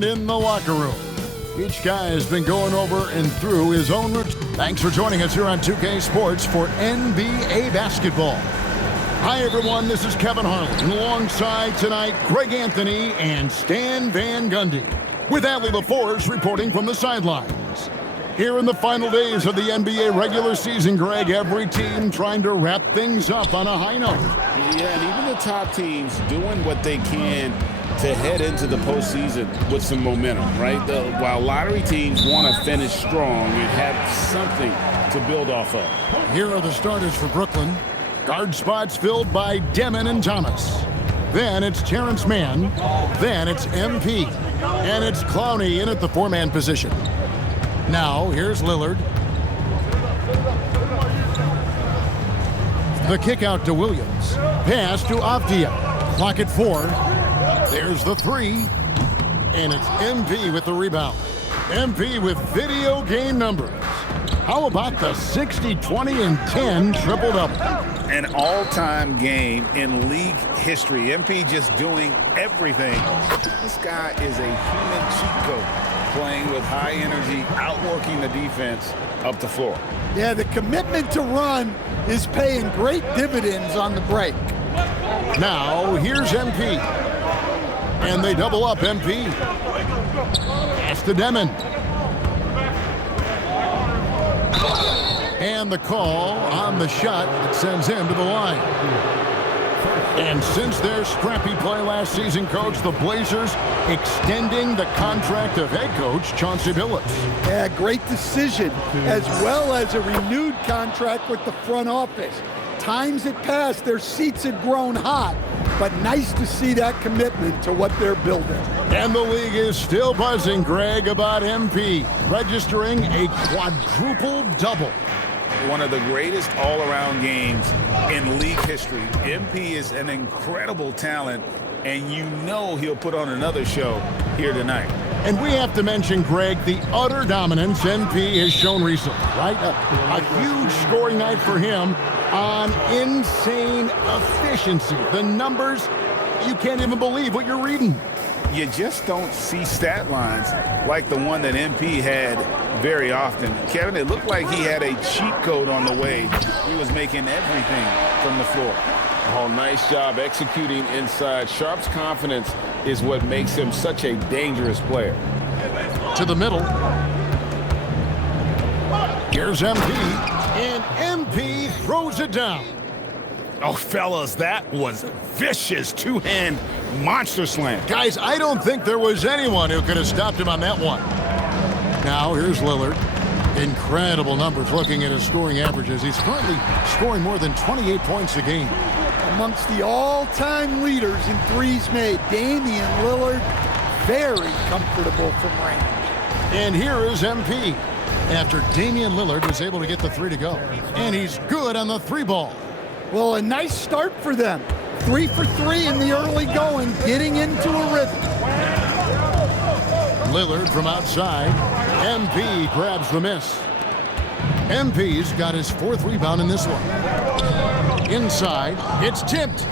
And in the locker room, each guy has been going over and through his own routine. Thanks for joining us here on 2K Sports for NBA basketball. Hi, everyone. This is Kevin Harlan. Alongside tonight, Greg Anthony and Stan Van Gundy, with Allie LaForce reporting from the sidelines. Here in the final days of the NBA regular season, Greg, every team trying to wrap things up on a high note. Yeah, and even the top teams doing what they can to head into the postseason with some momentum, right? While lottery teams want to finish strong and have something to build off of. Here are the starters for Brooklyn. Guard spots filled by Demon and Thomas. Then it's Terrence Mann. Then it's MP. And it's Clowney in at the four-man position. Now, here's Lillard. The kick out to Williams. Pass to Avdia. Clock at 4. There's the 3. And it's MP with the rebound. MP with video game numbers. How about the 60, 20, and 10 triple-double? An all-time game in league history. MP just doing everything. This guy is a human cheat code, playing with high energy, outworking the defense up the floor. Yeah, the commitment to run is paying great dividends on the break. Now, here's MP. And they double up MP. Pass to Demon. And the call on the shot that sends him to the line. And since their scrappy play last season, Coach, the Blazers extending the contract of head coach Chauncey Billups. Yeah, great decision, as well as a renewed contract with the front office. Times had passed, their seats had grown hot, but nice to see that commitment to what they're building. And the league is still buzzing, Greg, about MP, registering a quadruple double. One of the greatest all-around games in league history. MP is an incredible talent, and you know he'll put on another show here tonight. And we have to mention, Greg, the utter dominance MP has shown recently, right? A huge scoring night for him on insane efficiency. The numbers, you can't even believe what you're reading. You just don't see stat lines like the one that MP had very often. Kevin, it looked like he had a cheat code on the way. He was making everything from the floor. Oh, nice job executing inside. Sharp's confidence is what makes him such a dangerous player. To the middle. Here's MP, and MP throws it down. Oh, fellas, that was a vicious two-hand monster slam. Guys, I don't think there was anyone who could have stopped him on that one. Now, here's Lillard. Incredible numbers looking at his scoring averages. He's currently scoring more than 28 points a game. Amongst the all-time leaders in threes made, Damian Lillard, very comfortable from range. And here is MP, after Damian Lillard was able to get the 3 to go. And he's good on the 3 ball. Well, a nice start for them. 3 for 3 in the early going, getting into a rhythm. Lillard from outside. MP grabs the miss. MP's got his 4th rebound in this one. Inside, it's tipped.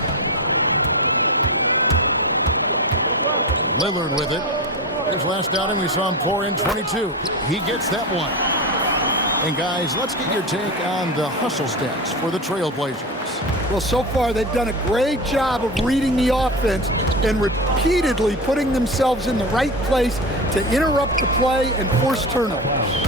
Lillard with it. His last outing, we saw him pour in 22. He gets that one. And guys, let's get your take on the hustle stats for the Trailblazers. Well, so far they've done a great job of reading the offense and repeatedly putting themselves in the right place to interrupt the play and force turnovers.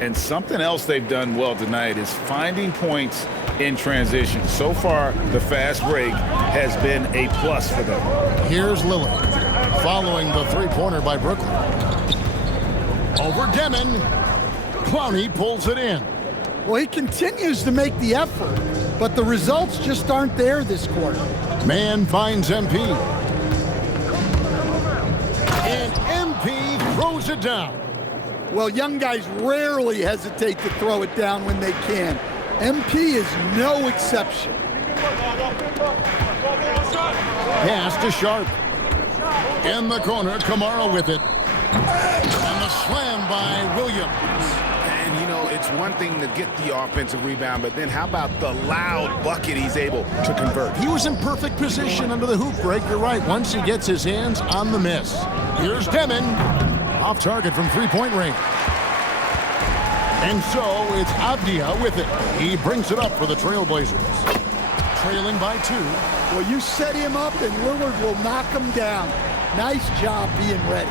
And something else they've done well tonight is finding points in transition. So far, the fast break has been a plus for them. Here's Lillard, following the three-pointer by Brooklyn. Over Demon. Clowney pulls it in. Well, he continues to make the effort, but the results just aren't there this quarter. Man finds MP. And MP throws it down. Well, young guys rarely hesitate to throw it down when they can. MP is no exception. Pass to Sharp. In the corner, Kamara with it. And the slam by Williams. And, you know, it's one thing to get the offensive rebound, but then how about the loud bucket he's able to convert? He was in perfect position under the hoop break. You're right. Once he gets his hands on the miss. Here's Demon. Off target from three-point range. And so it's Avdia with it. He brings it up for the Trailblazers. Trailing by 2. Well, you set him up and Lillard will knock him down. Nice job being ready.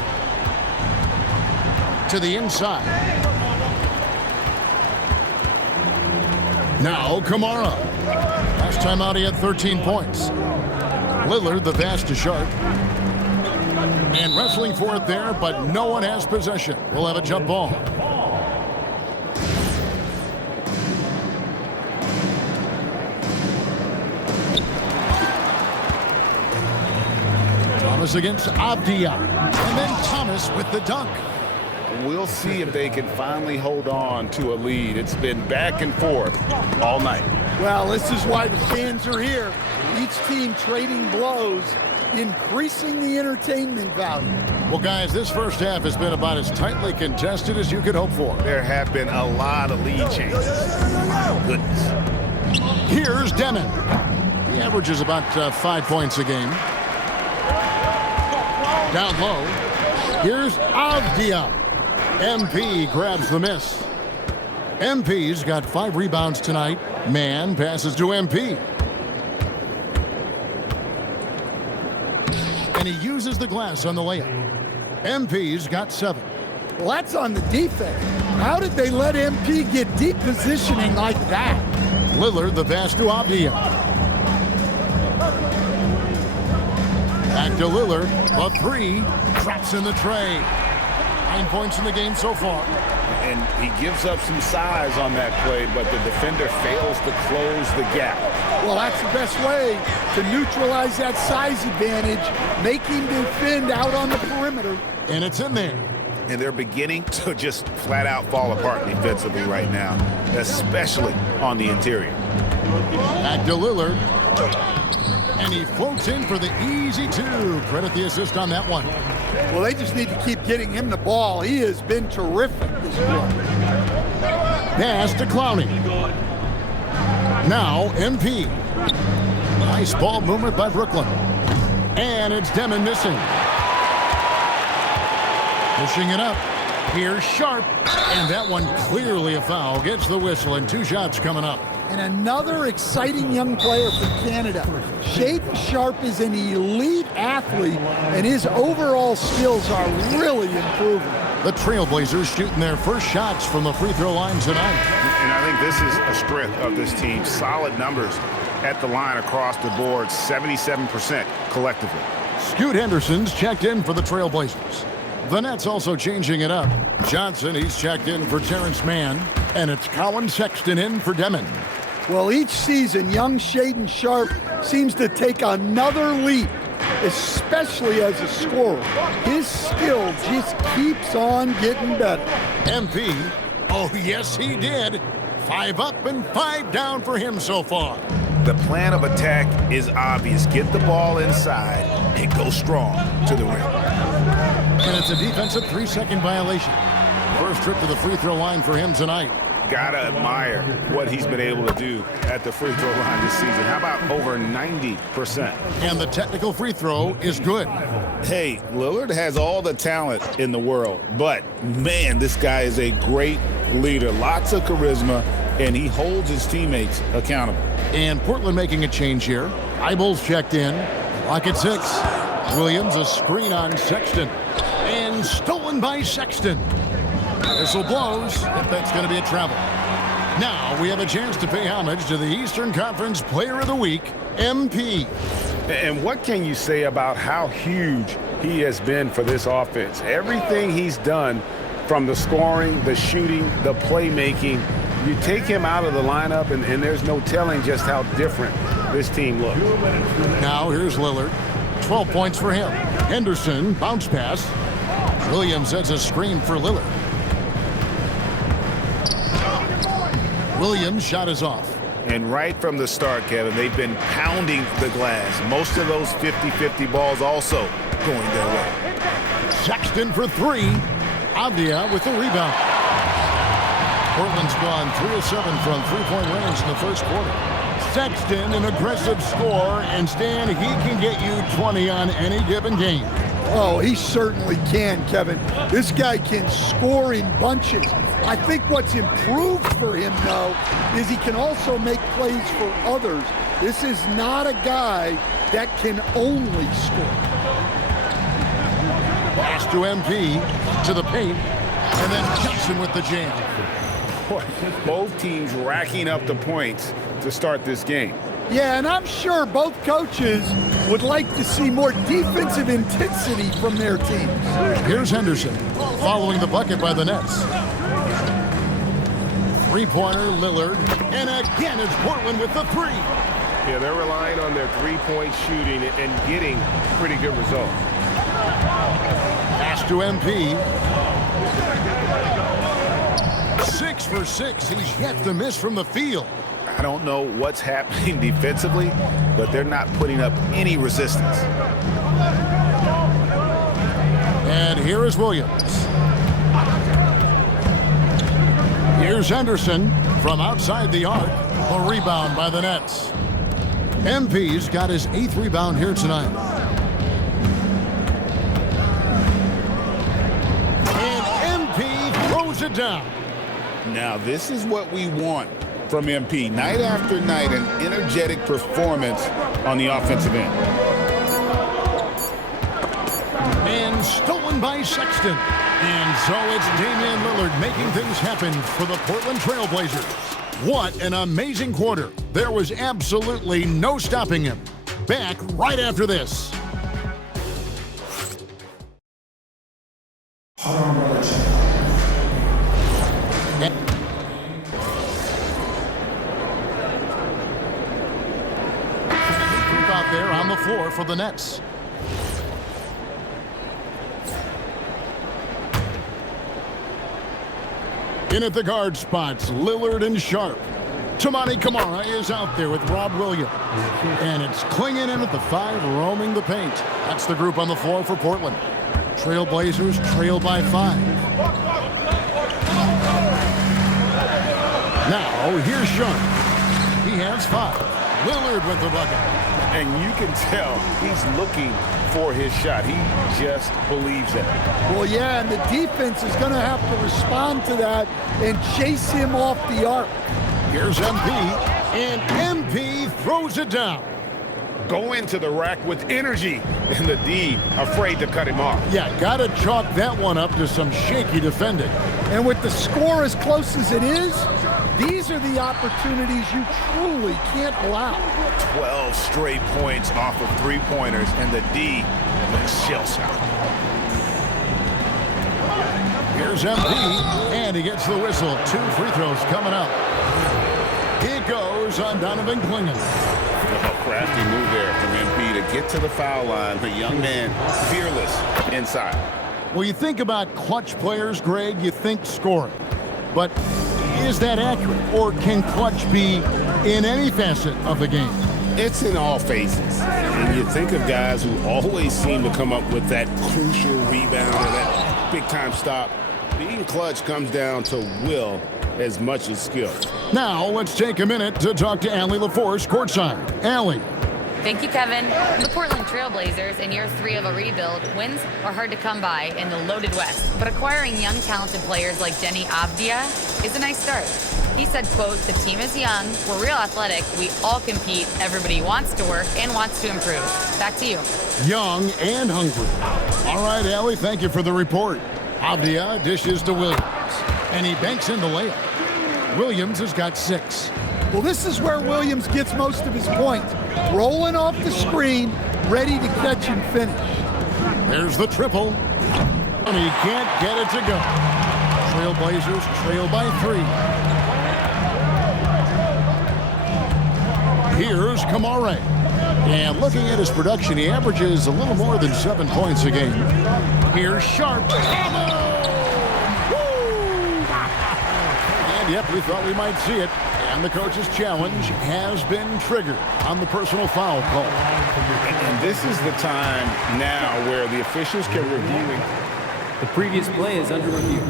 To the inside. Now Kamara. Last time out he had 13 points. Lillard the pass to Sharp. And wrestling for it there, but no one has possession. We'll have a jump ball. Thomas against Avdia. And then Thomas with the dunk. We'll see if they can finally hold on to a lead. It's been back and forth all night. Well, this is why the fans are here. Each team trading blows, increasing the entertainment value. Well, guys, this first half has been about as tightly contested as you could hope for. There have been a lot of lead changes. My goodness. Here's Demon. He averages about 5 points a game. Down low. Here's Avdia. MP grabs the miss. MP's got 5 rebounds tonight. Man passes to MP. And he uses the glass on the layup. MP's got 7. Well, that's on the defense. How did they let MP get deep positioning like that? Lillard the pass to Avdia. Back to Lillard. A 3. Traps in the tray. 9 points in the game so far. And he gives up some size on that play, but the defender fails to close the gap. Well, that's the best way to neutralize that size advantage. Make him defend out on the perimeter. And it's in there. And they're beginning to just flat out fall apart defensively right now, especially on the interior. Back to Lillard. And he floats in for the easy 2. Credit the assist on that one. Well, they just need to keep getting him the ball. He has been terrific this quarter. Pass to Clowney. Now MP. Nice ball movement by Brooklyn. And it's Demon missing. Pushing it up. Here's Sharp. And that one clearly a foul. Gets the whistle and 2 shots coming up. And another exciting young player from Canada. Shaden Sharp is an elite athlete, and his overall skills are really improving. The Trailblazers shooting their first shots from the free throw line tonight. And I think this is a strength of this team. Solid numbers at the line across the board, 77% collectively. Scoot Henderson's checked in for the Trailblazers. The Nets also changing it up. Johnson, he's checked in for Terrence Mann. And it's Colin Sexton in for Demon. Well, each season, young Shaden Sharp seems to take another leap, especially as a scorer. His skill just keeps on getting better. MP, oh yes he did. 5 up and 5 down for him so far. The plan of attack is obvious. Get the ball inside and go strong to the rim. And it's a defensive 3-second violation. First trip to the free throw line for him tonight. Gotta admire what he's been able to do at the free throw line this season. How about over 90%? And the technical free throw is good. Hey, Lillard has all the talent in the world, but man, this guy is a great leader. Lots of charisma, and he holds his teammates accountable. And Portland making a change here. Eyeballs checked in. Clock at 6. Williams a screen on Sexton. And stolen by Sexton. Whistle blows, if that's going to be a travel. Now we have a chance to pay homage to the Eastern Conference Player of the Week, MP. And what can you say about how huge he has been for this offense? Everything he's done, from the scoring, the shooting, the playmaking, you take him out of the lineup, and there's no telling just how different this team looks. Now here's Lillard. 12 points for him. Henderson, bounce pass. Williams sets a screen for Lillard. Williams' shot is off. And right from the start, Kevin, they've been pounding the glass. Most of those 50-50 balls also going their way. Sexton for 3. Avdia with the rebound. Portland's gone 3 of 7 from three-point range in the first quarter. Sexton, an aggressive scorer, and Stan, he can get you 20 on any given game. Oh, he certainly can, Kevin. This guy can score in bunches. I think what's improved for him, though, is he can also make plays for others. This is not a guy that can only score. Pass to MP, to the paint, and then Johnson with the jam. Both teams racking up the points to start this game. Yeah, and I'm sure both coaches would like to see more defensive intensity from their teams. Here's Henderson, following the bucket by the Nets. Three-pointer, Lillard, and again it's Portland with the three. Yeah, they're relying on their three-point shooting and getting pretty good results. Pass to MP. 6 for 6. He's yet to miss from the field. I don't know what's happening defensively, but they're not putting up any resistance. And here is Williams. Here's Henderson from outside the arc. A rebound by the Nets. MP's got his 8th rebound here tonight. And MP throws it down. Now, this is what we want from MP. Night after night, an energetic performance on the offensive end. And stolen by Sexton. And so it's Damian Lillard making things happen for the Portland Trail Blazers. What an amazing quarter. There was absolutely no stopping him. Back right after this. Out there on the floor for the Nets. In at the guard spots, Lillard and Sharp. Tamani Kamara is out there with Rob Williams. And it's clinging in at the 5, roaming the paint. That's the group on the floor for Portland. Trailblazers trail by 5. Now, here's Sharp. He has 5. Lillard with the bucket. And you can tell he's looking for his shot. He just believes it. Well, yeah, and the defense is going to have to respond to that and chase him off the arc. Here's MP, and MP throws it down. Go into the rack with energy, and the D afraid to cut him off. Yeah, got to chalk that one up to some shaky defending. And with the score as close as it is, these are the opportunities you truly can't allow. 12 straight points off of three-pointers, and the D looks shell-shocked. Here's MP, and he gets the whistle. 2 free throws coming up. It goes on Donovan Clingan. Oh, crafty move there from MP to get to the foul line. The young man, fearless inside. Well, you think about clutch players, Greg, you think scoring. But is that accurate? Or can clutch be in any facet of the game? It's in all phases. And you think of guys who always seem to come up with that crucial rebound or that big-time stop. Being clutch comes down to will as much as skill. Now, let's take a minute to talk to Allie LaForce courtside. Allie. Thank you, Kevin. The Portland Trail Blazers, in year 3 of a rebuild, wins are hard to come by in the loaded West. But acquiring young, talented players like Denny Avdia is a nice start. He said, quote, "The team is young, we're real athletic, we all compete, everybody wants to work and wants to improve." Back to you. Young and hungry. All right, Allie, thank you for the report. Avdia dishes to Williams, and he banks in the layup. Williams has got 6. Well, this is where Williams gets most of his points. Rolling off the screen, ready to catch and finish. There's the triple, and he can't get it to go. Trailblazers trail by 3. Here's Kamara. And looking at his production, he averages a little more than 7 points a game. Here's Sharp. And yep, we thought we might see it. And the coach's challenge has been triggered on the personal foul call. And this is the time now where the officials can review it. The previous play is under review.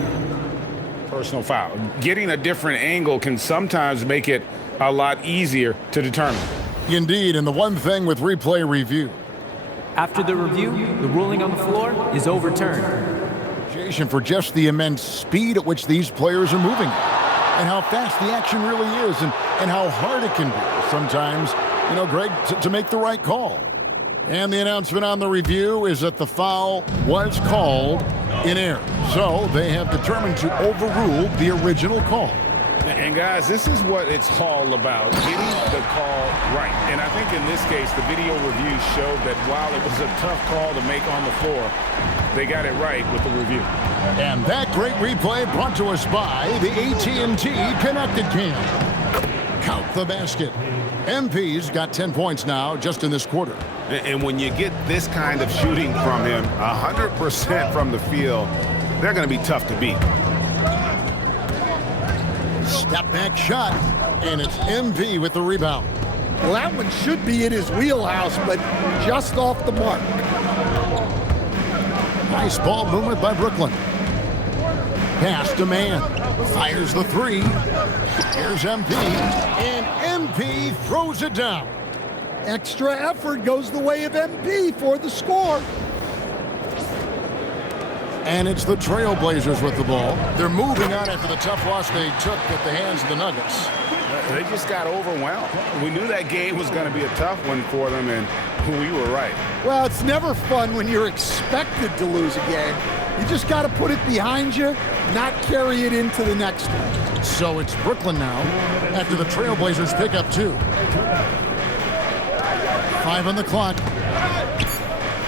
personal foul. Getting a different angle can sometimes make it a lot easier to determine. Indeed, and the one thing with replay review. After the review, the ruling on the floor is overturned. For just the immense speed at which these players are moving and how fast the action really is and how hard it can be sometimes, Greg, to make the right call. And the announcement on the review is that the foul was called in error. So they have determined to overrule the original call. And guys, this is what it's all about, getting the call right. And I think in this case, the video review showed that while it was a tough call to make on the floor, they got it right with the review. And that great replay brought to us by the AT&T Connected Cam. Count the basket. MP's got 10 points now just in this quarter. And when you get this kind of shooting from him, 100% from the field, they're going to be tough to beat. Step back shot, and it's MP with the rebound. Well, that one should be in his wheelhouse, but just off the mark. Nice ball movement by Brooklyn. Pass to man. Fires the three. Here's MP, and MP throws it down. Extra effort goes the way of MP for the score. And it's the Trailblazers with the ball. They're moving on after the tough loss they took at the hands of the Nuggets. They just got overwhelmed. We knew that game was going to be a tough one for them, and we were right. Well, it's never fun when you're expected to lose a game. You just got to put it behind you, not carry it into the next one. So it's Brooklyn now after the Trailblazers pick up 2. 5 on the clock.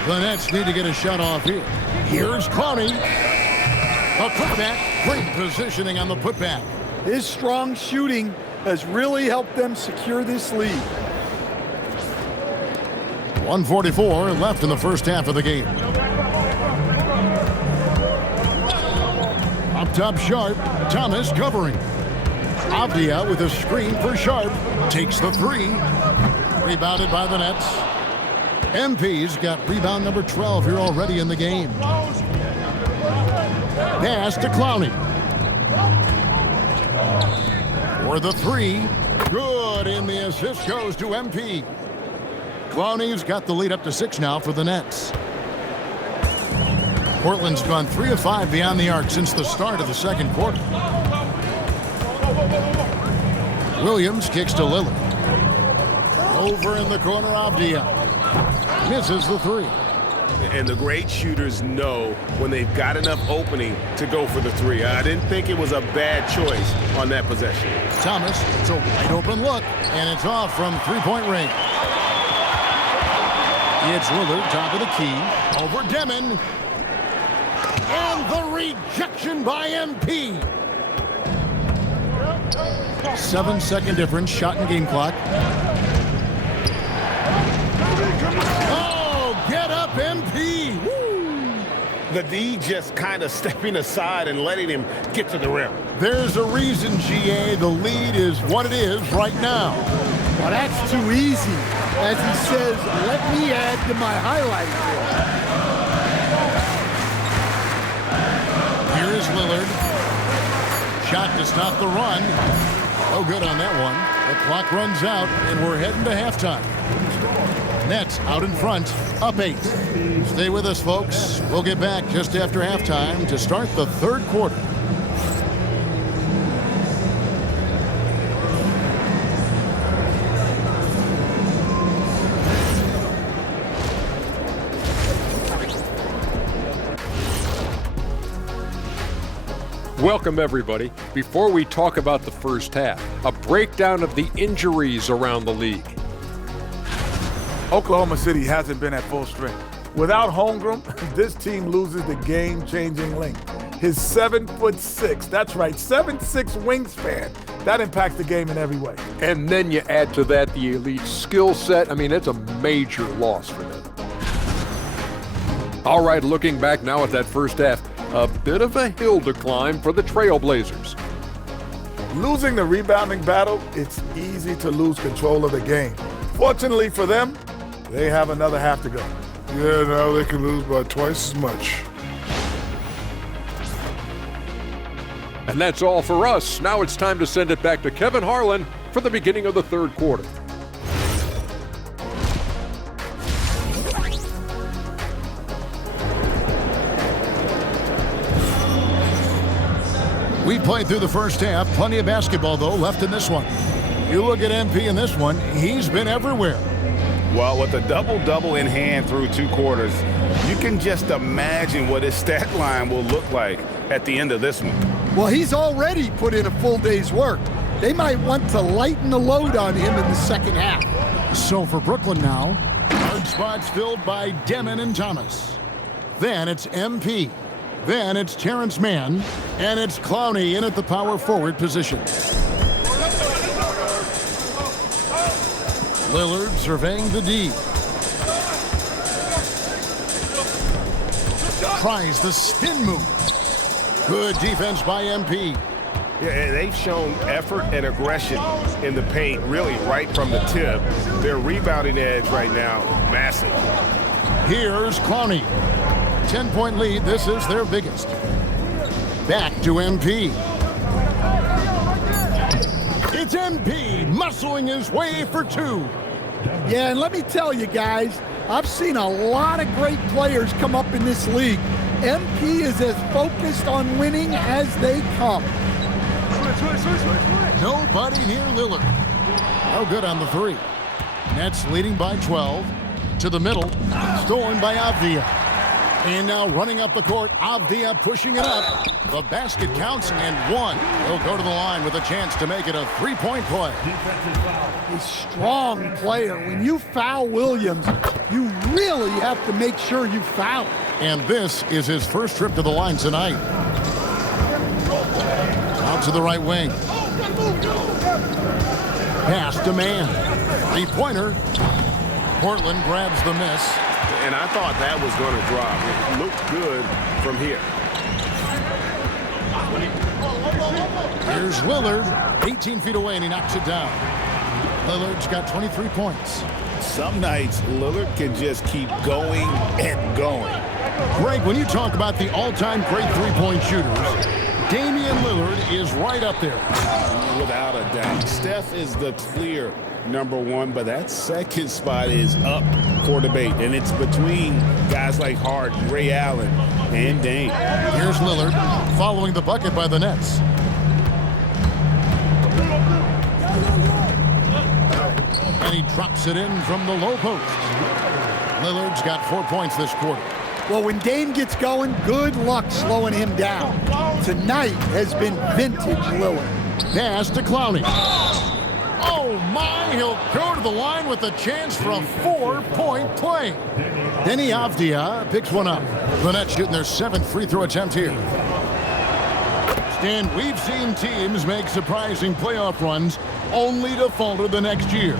The Nets need to get a shot off here. Here's Clowney. A putback. Great positioning on the putback. His strong shooting has really helped them secure this lead. 1:44 left in the first half of the game. Up top Sharp. Thomas covering. Avdia with a screen for Sharp. Takes the 3. Rebounded by the Nets. MP's got rebound number 12 here already in the game. Pass to Clowney. For the 3. Good, and the assist goes to MP. Clowney's got the lead up to 6 now for the Nets. Portland's gone 3 of 5 beyond the arc since the start of the second quarter. Williams kicks to Lillard. Over in the corner, Avdia. Misses the 3. And the great shooters know when they've got enough opening to go for the 3. I didn't think it was a bad choice on that possession. Thomas, it's a wide open look, and it's off from 3-point range. It's Lillard, top of the key, over Demon. And the rejection by MP. 7-second difference, shot and game clock. Oh, get up, MP. Woo. The D just kind of stepping aside and letting him get to the rim. There's a reason, GA, the lead is what it is right now. Well, that's too easy. As he says, let me add to my highlight reel. Here is Lillard. Shot to stop the run. No good on that one. The clock runs out, and we're heading to halftime. Nets out in front, up 8. Stay with us, folks. We'll get back just after halftime to start the third quarter. Welcome, everybody. Before we talk about the first half, a breakdown of the injuries around the league. Oklahoma City hasn't been at full strength. Without Holmgren, this team loses the game-changing length. His 7'6", that's right, 7'6" wingspan, that impacts the game in every way. And then you add to that the elite skill set. I mean, it's a major loss for them. All right, looking back now at that first half, a bit of a hill to climb for the Trailblazers. Losing the rebounding battle, it's easy to lose control of the game. Fortunately for them, they have another half to go. Yeah, now they can lose by twice as much. And that's all for us. Now it's time to send it back to Kevin Harlan for the beginning of the third quarter. We played through the first half. Plenty of basketball, though, left in this one. You look at MP in this one, he's been everywhere. Well, with a double-double in hand through 2 quarters, you can just imagine what his stat line will look like at the end of this one. Well, he's already put in a full day's work. They might want to lighten the load on him in the second half. So for Brooklyn now, guard spots filled by Demon and Thomas. Then it's MP. Then it's Terrence Mann, and it's Clowney in at the power forward position. Lillard surveying the D. Tries the spin move. Good defense by MP. Yeah, they've shown effort and aggression in the paint, really right from the tip. Their rebounding edge right now, massive. Here's Clowney. 10-point lead. This is their biggest. Back to MP. It's MP muscling his way for 2. Yeah, and let me tell you guys, I've seen a lot of great players come up in this league. MP is as focused on winning as they come. Nobody near Lillard. No good on the 3. Nets leading by 12. To the middle. Stolen by Avdia. And now running up the court, Avdia pushing it up. The basket counts and 1. He'll go to the line with a chance to make it a 3-point play. A strong player. When you foul Williams, you really have to make sure you foul. And this is his first trip to the line tonight. Out to the right wing. Pass to Mann. 3-pointer. Portland grabs the miss. And I thought that was going to drop. It looked good from here. Here's Lillard, 18 feet away, and he knocks it down. Lillard's got 23 points. Some nights, Lillard can just keep going and going. Greg, when you talk about the all-time great three-point shooters, Damian Lillard is right up there. Without a doubt. Steph is the clear #1, but that second spot is up for debate, and it's between guys like Harden, Ray Allen, and Dame. Here's Lillard following the bucket by the Nets. And he drops it in from the low post. Lillard's got 4 points this quarter. Well, when Dame gets going, good luck slowing him down. Tonight has been vintage Lillard. Pass to Clowney. Oh my, he'll go to the line with a chance for a 4-point play. Denny Avdia picks one up. The Nets shooting their 7th free throw attempt here. Stan, we've seen teams make surprising playoff runs only to falter the next year.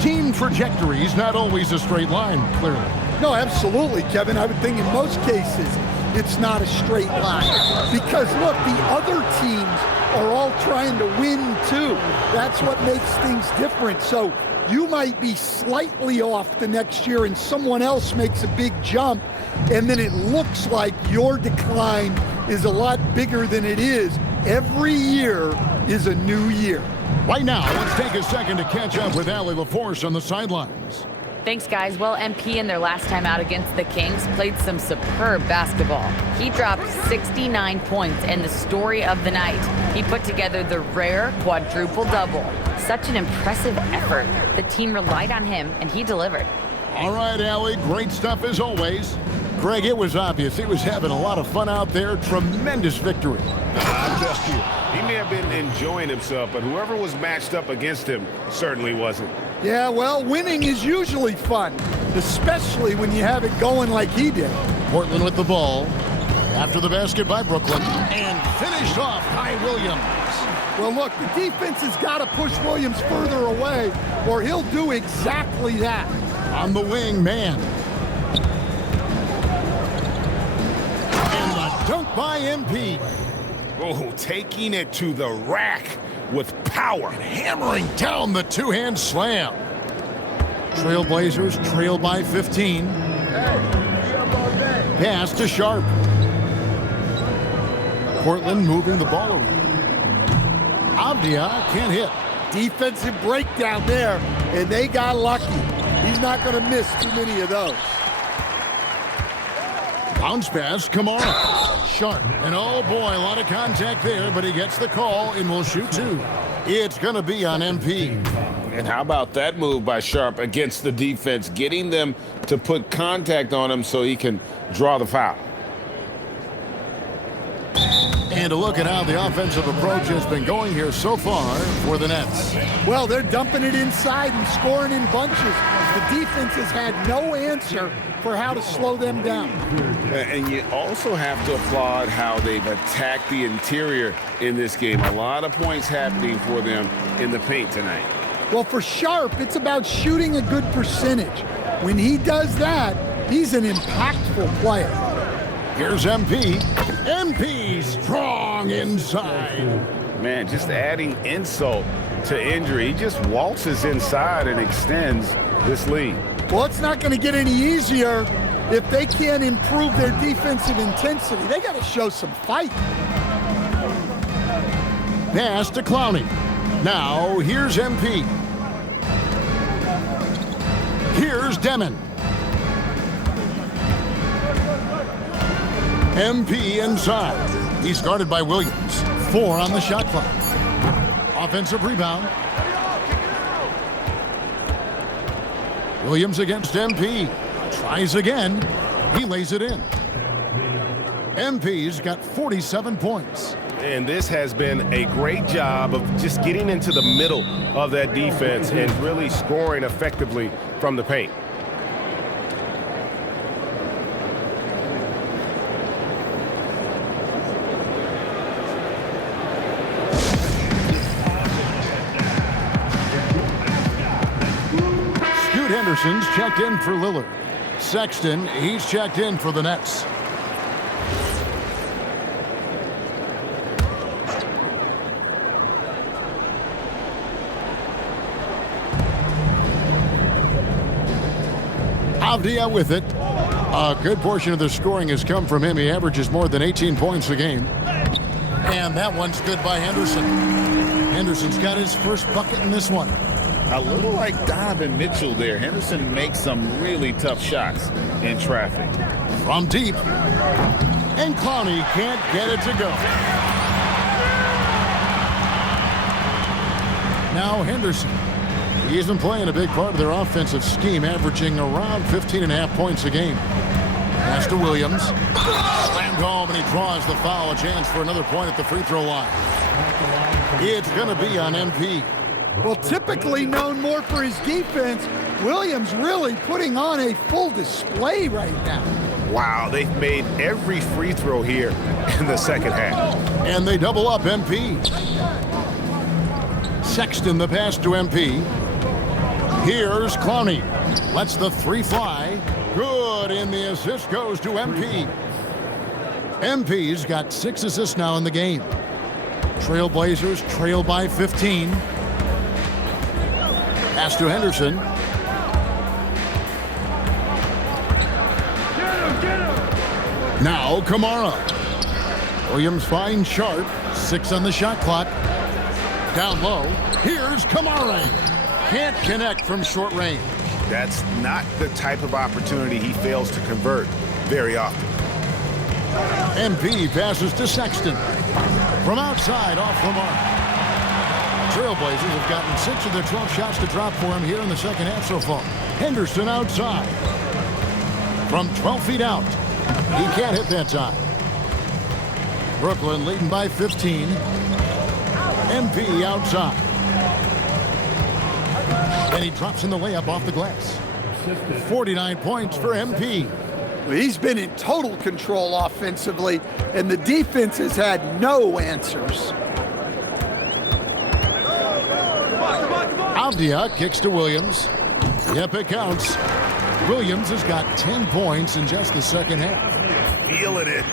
Team trajectory's not always a straight line, clearly. No, absolutely, Kevin. I would think in most cases it's not a straight line. Because, look, the other teams are all trying to win, too. That's what makes things different. So you might be slightly off the next year and someone else makes a big jump, and then it looks like your decline is a lot bigger than it is. Every year is a new year. Right now, let's take a second to catch up with Allie LaForce on the sidelines. Thanks, guys. Well, MP in their last time out against the Kings played some superb basketball. He dropped 69 points and the story of the night. He put together the rare quadruple-double. Such an impressive effort. The team relied on him, and he delivered. All right, Allie, great stuff as always. Greg, it was obvious he was having a lot of fun out there. Tremendous victory. I'm just you. He may have been enjoying himself, but whoever was matched up against him certainly wasn't. Yeah, well, winning is usually fun, especially when you have it going like he did. Portland with the ball. After the basket by Brooklyn. And finished off by Williams. Well, look, the defense has got to push Williams further away, or he'll do exactly that. On the wing, man. And the dunk by MP. Oh, taking it to the rack with power. Hammering down the two-hand slam. Trailblazers trail by 15. Pass to Sharp. Portland moving the ball around. Avdia can't hit. Defensive breakdown there, and they got lucky. He's not going to miss too many of those. Bounce pass, Kamara. Sharp. And oh boy, a lot of contact there, but he gets the call and will shoot two. It's going to be on MP. And how about that move by Sharp against the defense, getting them to put contact on him so he can draw the foul. And a look at how the offensive approach has been going here so far for the Nets. Well, they're dumping it inside and scoring in bunches. The defense has had no answer for how to slow them down. And you also have to applaud how they've attacked the interior in this game. A lot of points happening for them in the paint tonight. Well, for Sharp, it's about shooting a good percentage. When he does that, he's an impactful player. Here's MP. MP strong inside. Man, just adding insult to injury. He just waltzes inside and extends this lead. Well, it's not going to get any easier if they can't improve their defensive intensity. They got to show some fight. Pass to Clowney. Now, here's MP. Here's Demon. MP inside. He's guarded by Williams. 4 on the shot clock. Offensive rebound. Williams against MP. Tries again. He lays it in. MP's got 47 points. And this has been a great job of just getting into the middle of that defense and really scoring effectively from the paint. Scoot Henderson's checked in for Lillard. Sexton, he's checked in for the Nets. Avdia with it. A good portion of the scoring has come from him. He averages more than 18 points a game. And that one's good by Henderson. Henderson's got his first bucket in this one. A little like Donovan Mitchell there. Henderson makes some really tough shots in traffic. From deep. And Clowney can't get it to go. Now Henderson. He's been playing a big part of their offensive scheme, averaging around 15.5 points a game. Pass to Williams. Slammed home, and he draws the foul. A chance for another point at the free throw line. It's going to be on MP. Well, typically known more for his defense, Williams really putting on a full display right now. Wow, they've made every free throw here in the second half. And they double up MP. Sexton the pass to MP. Here's Clowney. Lets the three fly. Good, and the assist goes to MP. MP's got 6 assists now in the game. Trailblazers trail by 15. Pass to Henderson. Now Kamara. Williams finds Sharp. 6 on the shot clock. Down low. Here's Kamara. Can't connect from short range. That's not the type of opportunity he fails to convert very often. MP passes to Sexton. From outside, off the mark. Trailblazers have gotten 6 of their 12 shots to drop for him here in the second half so far. Henderson outside. From 12 feet out. He can't hit that time. Brooklyn leading by 15. MP outside. And he drops in the layup off the glass. 49 points for MP. He's been in total control offensively, and the defense has had no answers. Avdia kicks to Williams. Yep, it counts. Williams has got 10 points in just the second half. Feeling it.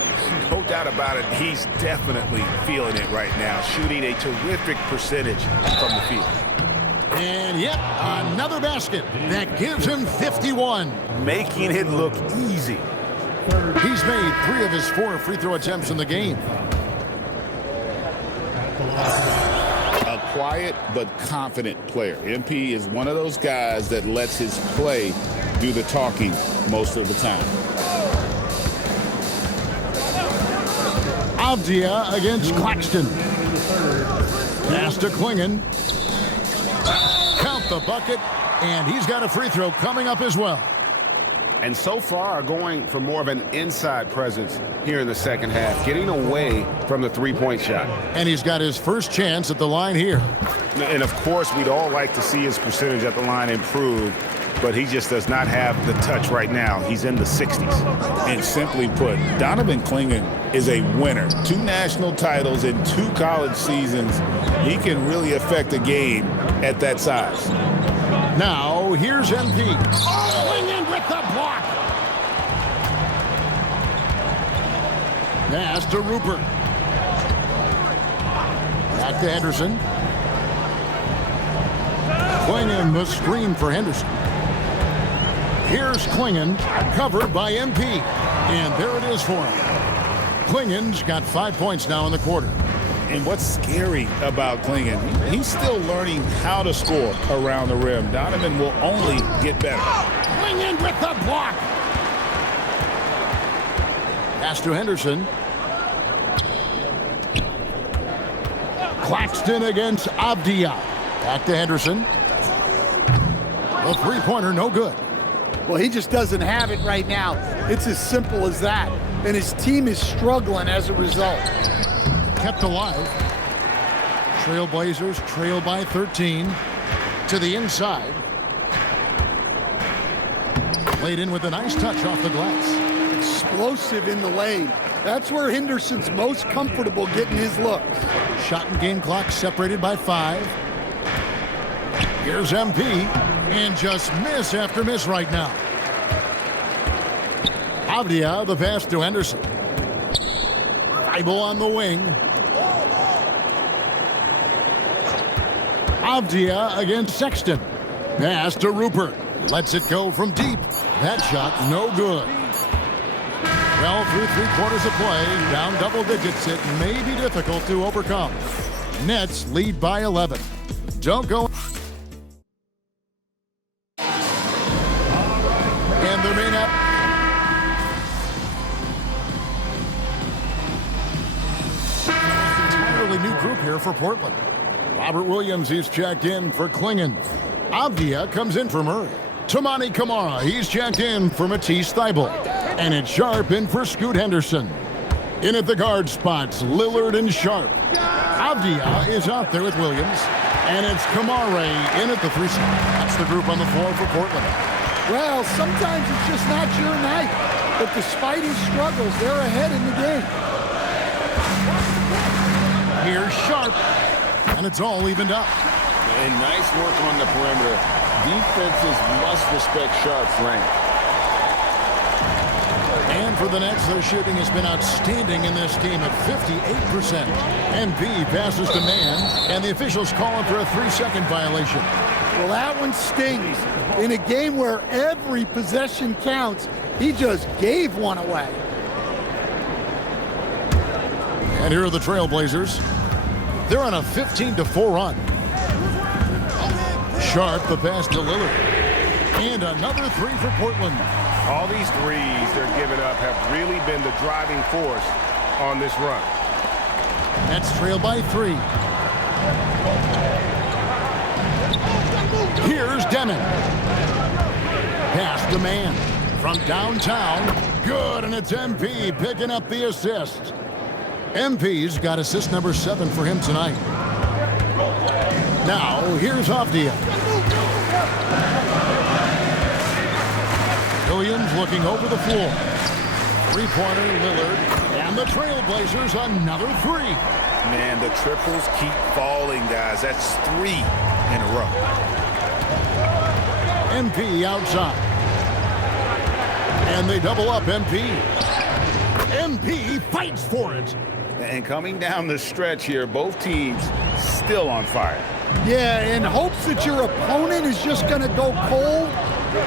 No doubt about it. He's definitely feeling it right now. Shooting a terrific percentage from the field. And yep, another basket that gives him 51. Making it look easy. He's made 3 of his 4 free throw attempts in the game. quiet but confident player. MP is one of those guys that lets his play do the talking most of the time. Avdia against Claxton. Pass to Klingon. Count the bucket, and he's got a free throw coming up as well. And so far, going for more of an inside presence here in the second half, getting away from the three-point shot. And he's got his first chance at the line here. And, of course, we'd all like to see his percentage at the line improve, but he just does not have the touch right now. He's in the 60s. And simply put, Donovan Klingon is a winner. 2 national titles in 2 college seasons. He can really affect a game at that size. Now, here's MP. Klingon with the block. Pass to Rupert. Back to Henderson. Klingon the screen for Henderson. Here's Klingon, covered by MP. And there it is for him. Klingon's got 5 points now in the quarter. And what's scary about Klingon, he's still learning how to score around the rim. Donovan will only get better. Klingon with the block. Pass to Henderson. Claxton against Avdia. Back to Henderson. The three-pointer, no good. Well, he just doesn't have it right now. It's as simple as that. And his team is struggling as a result. Kept alive. Trailblazers trail by 13 to the inside. Played in with a nice touch off the glass. Explosive in the lane. That's where Henderson's most comfortable getting his looks. Shot and game clock separated by 5. Here's MP, and just miss after miss right now. Avdia, the pass to Henderson. Bible on the wing. Avdia against Sexton. Pass to Rupert. Lets it go from deep. That shot no good. Well, through 3 quarters of play, down double digits, it may be difficult to overcome. Nets lead by 11. Don't go. And there may not. Entirely new group here for Portland. Robert Williams, he's checked in for Klingon. Avdia comes in for Murray. Tamani Kamara, he's checked in for Matisse Thybulle. And it's Sharp in for Scoot Henderson. In at the guard spots, Lillard and Sharp. Avdia is out there with Williams. And it's Kamara in at the 3 spot. That's the group on the floor for Portland. Well, sometimes it's just not your night. But despite his struggles, they're ahead in the game. Here's Sharp. And it's all evened up. And nice work on the perimeter. Defenses must respect Sharp's rank. And for the Nets, their shooting has been outstanding in this game at 58%. MP passes to Mann, and the officials call him for a 3-second violation. Well, that one stings. In a game where every possession counts, he just gave one away. And here are the Trailblazers. They're on a 15-4 run. Sharp, the pass to Lillard. And another 3 for Portland. All these threes they're giving up have really been the driving force on this run. Nets trail by 3. Here's Demon. Pass to Mann. From downtown. Good, and it's MP picking up the assist. MP's got assist number 7 for him tonight. Now, here's Avdia. Williams looking over the floor. 3-pointer, Lillard. And the Trailblazers another 3. Man, the triples keep falling, guys. That's 3 in a row. MP outside. And they double up MP. MP fights for it. And coming down the stretch here, both teams still on fire. Yeah, in hopes that your opponent is just going to go cold,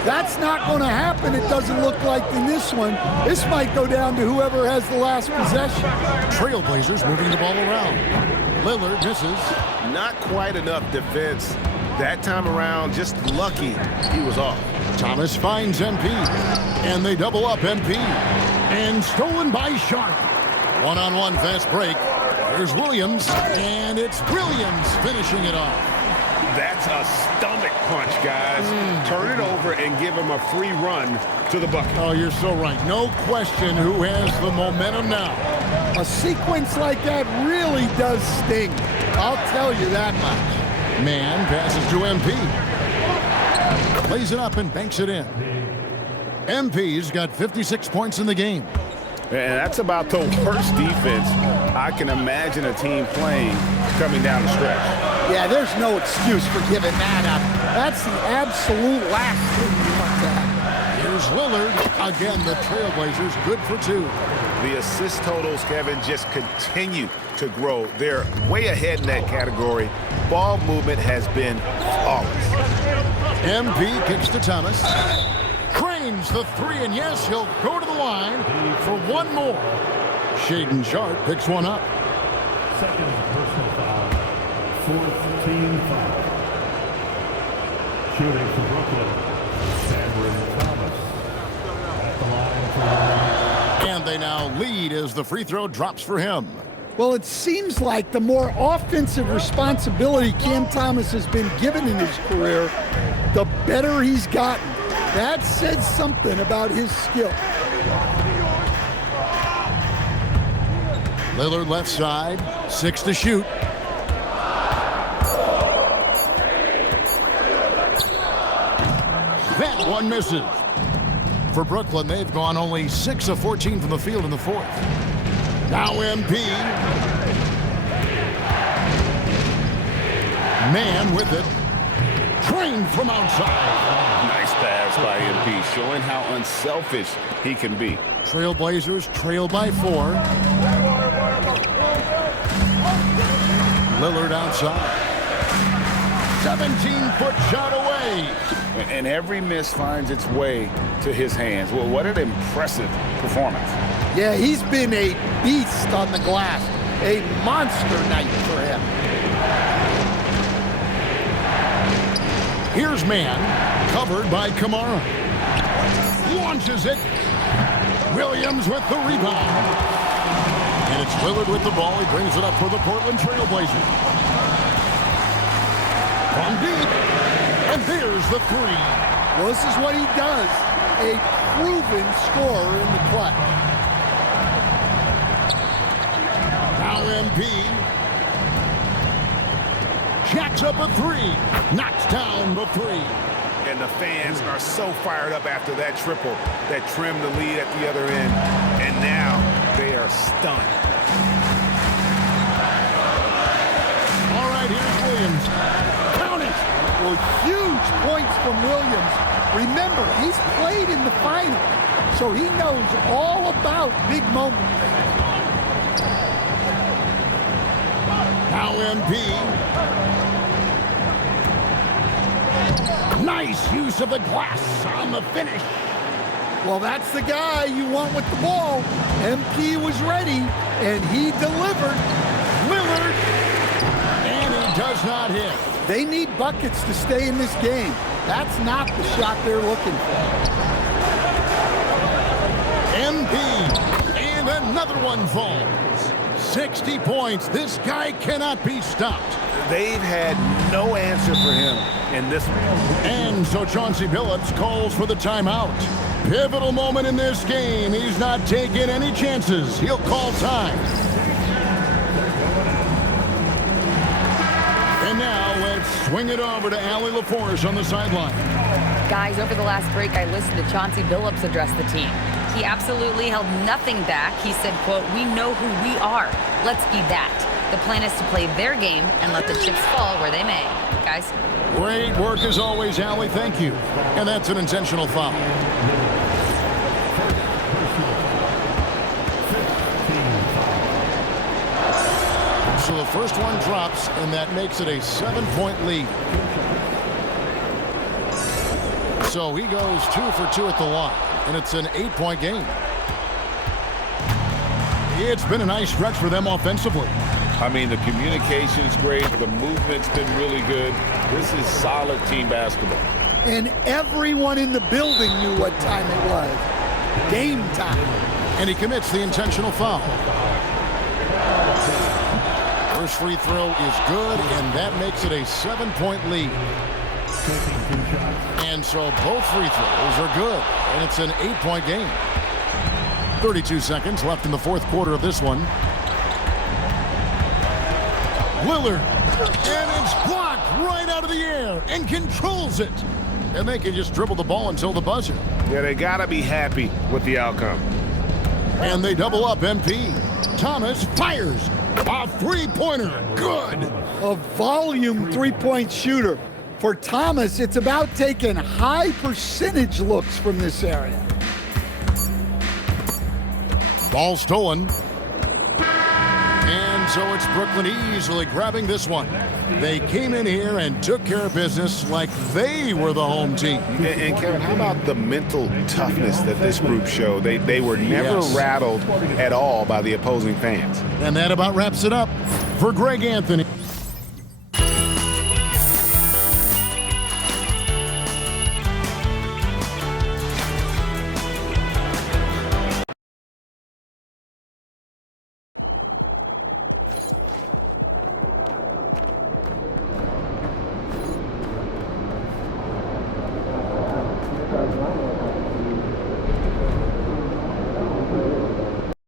That's not going to happen, it doesn't look like in this one. This might go down to whoever has the last possession. Trailblazers moving the ball around. Lillard misses. Not quite enough defense that time around. Just lucky he was off. Thomas finds MP, and they double up MP. And stolen by Sharp. One-on-one fast break. Here's Williams, and it's Williams finishing it off. That's a stomach punch, guys. Turn it over and give him a free run to the bucket. Oh, you're so right. No question who has the momentum now. A sequence like that really does sting. I'll tell you that much. Man passes to MP. Plays it up and banks it in. MP's got 56 points in the game. And that's about the worst defense I can imagine a team playing coming down the stretch. Yeah, there's no excuse for giving that up. That's the absolute last thing you want to have. Here's Lillard. Again, the Trailblazers good for 2. The assist totals, Kevin, just continue to grow. They're way ahead in that category. Ball movement has been flawless. MP kicks to Thomas. Cranes the 3, and yes, he'll go to the line for one more. Shaden Sharp picks one up. Second personal foul. 4th team foul. Shooting for Brooklyn, Cameron Thomas. At the line for And they now lead as the free throw drops for him. Well, it seems like the more offensive responsibility Cam Thomas has been given in his career, the better he's gotten. That says something about his skill. Lillard left side, 6 to shoot. That one misses. For Brooklyn, they've gone only 6 of 14 from the field in the 4th. Now MP. Man with it. Trained from outside. Nice pass by MP, showing how unselfish he can be. Trailblazers trail by 4. Lillard outside. 17-foot shot away. And every miss finds its way to his hands. Well, what an impressive performance. Yeah, he's been a beast on the glass. A monster night for him. Here's man, covered by Kamara. Launches it. Williams with the rebound. And it's Lillard with the ball. He brings it up for the Portland Trailblazers. From deep. And there's the 3. Well, this is what he does. A proven scorer in the clutch. Now MP. Jacks up a 3. Knocks down the 3. And the fans are so fired up after that triple that trimmed the lead at the other end. And now they are stunned. All right, here's Williams. Count it. Well, huge points from Williams. Remember, he's played in the final, so he knows all about big moments. Now MP. Nice use of the glass on the finish. Well, that's the guy you want with the ball. MP was ready, and he delivered. Lillard. And he does not hit. They need buckets to stay in this game. That's not the shot they're looking for. MP. And another one falls. 60 points. This guy cannot be stopped. They've had no answer for him in this one. And so Chauncey Billups calls for the timeout. Pivotal moment in this game. He's not taking any chances. He'll call time. And now let's swing it over to Allie LaForce on the sideline. Guys, over the last break, I listened to Chauncey Billups address the team. He absolutely held nothing back. He said, quote, "We know who we are. Let's be that. The plan is to play their game and let the chips fall where they may." Guys. Great work as always, Allie. Thank you. And that's an intentional foul. So the first one drops, and that makes it a 7-point lead. So he goes 2 for 2 at the line, and it's an 8-point game. It's been a nice stretch for them offensively. I mean, the communication's great. The movement's been really good. This is solid team basketball. And everyone in the building knew what time it was. Game time. And he commits the intentional foul. First free throw is good, and that makes it a 7-point lead. And so both free throws are good, and it's an 8-point game. 32 seconds left in the fourth quarter of this one. Lillard, and it's blocked right out of the air and controls it. And they can just dribble the ball until the buzzer. Yeah, they got to be happy with the outcome. And they double up MP. Thomas fires a three-pointer. Good. A volume three-point shooter. For Thomas, it's about taking high percentage looks from this area. Ball stolen. And so it's Brooklyn easily grabbing this one. They came in here and took care of business like they were the home team. And Kevin, how about the mental toughness that this group showed? They were never rattled at all by the opposing fans. And that about wraps it up for Greg Anthony.